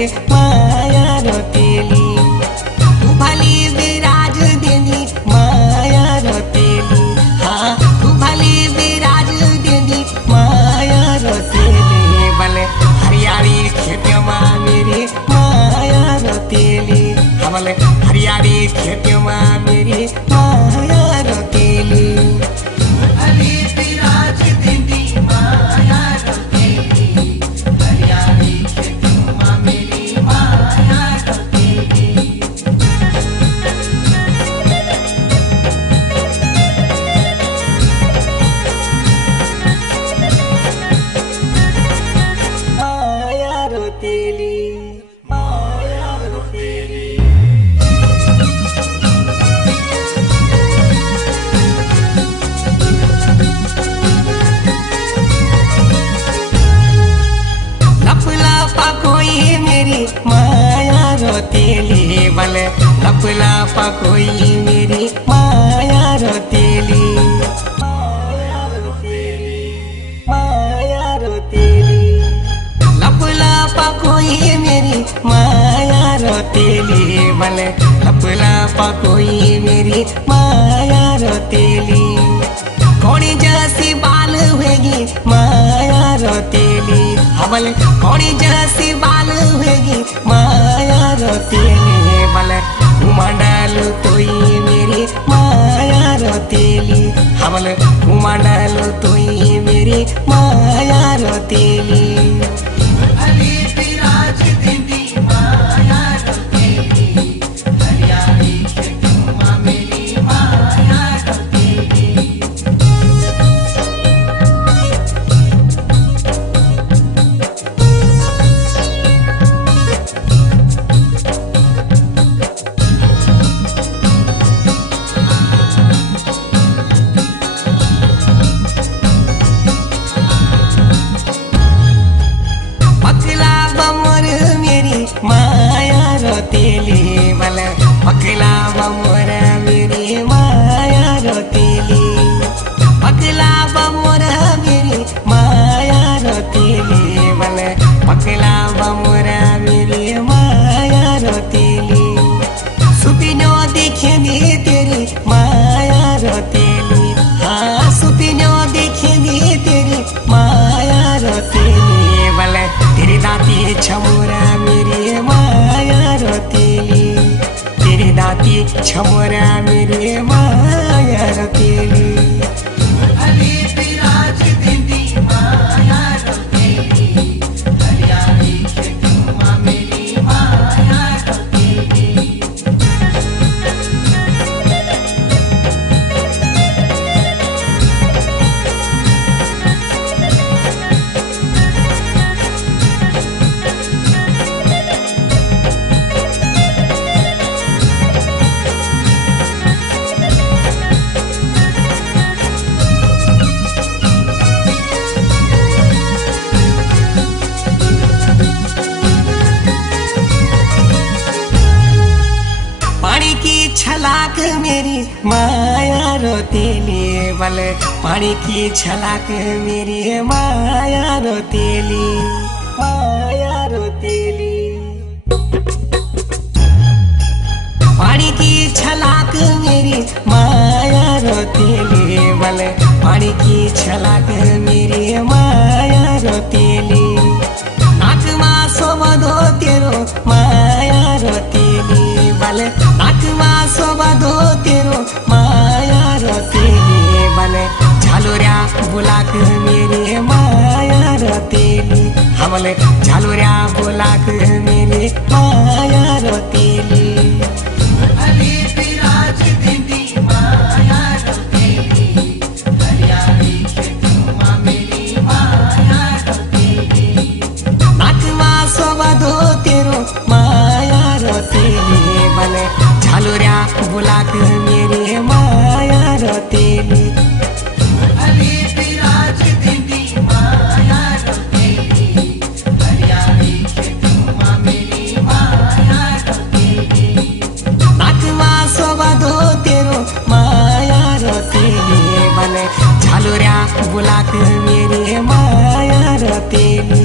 मेरी माया रोतेली। तू भली विराज देनी माया रोतेली, हाँ तू भली विराज देनी माया रोतेली। भले हरियाली खेतों में मेरी माया रोतेली, भले हरियाली खेतों में मेरी माया रोतेली। माया रोतेली भले लप लापा कोई मेरी माया रोतेली। माया रोतेली, माया रोतेली, लप लापा कोई मेरी माया रोतेली। भले लप लापा कोई मेरी माया रोतेली। कौड़ी जैसी बाल होगी माया रोतेली, भले कौड़ी जैसी बाल होगी माया रोतेली। भले उमंडल तोई मेरी माया रोतेली, भले उमंडल तोई मेरी माया रोतेली। माया रोतेली भले पकला बमोर मेरी माया रोतेली, पकला बमोर मेरी माया रोतेली। भले पकला बमोर मेरी माया रोतेली। सुपिनो देखेंगे तेरी माया रोतेली, हाँ सुपिनो देखेंगे तेरी माया रोतेली। भले तेरी दाती छमोरा मेरी माया रोतेली, तेरी दाती छमोरा मेरी माया रोतेली। छलाक मेरी माया रोतेली, भले पानी की छलाक मेरी माया रोतेली। माया रोतेली, पानी की छलाक मेरी माया रोतेली। भले पानी की छलाक मेरी माया रोतेली। नाक मा सोबधो तेरो माया रोतेली, भले नाक मा सोबधो तेरो माया रोतेली। भले झालुऱ्या बुलाक मेरी माया रोतेली, भले झालुऱ्या बुलाक मेरी माया रोतेली। माया रोतेली भले झालुऱ्या बुलाक मेरी माया रोतेली। नाकवा सोबधो तेरो माया रोतेली भले झालुऱ्या बुलाक मेरी माया रोतेली।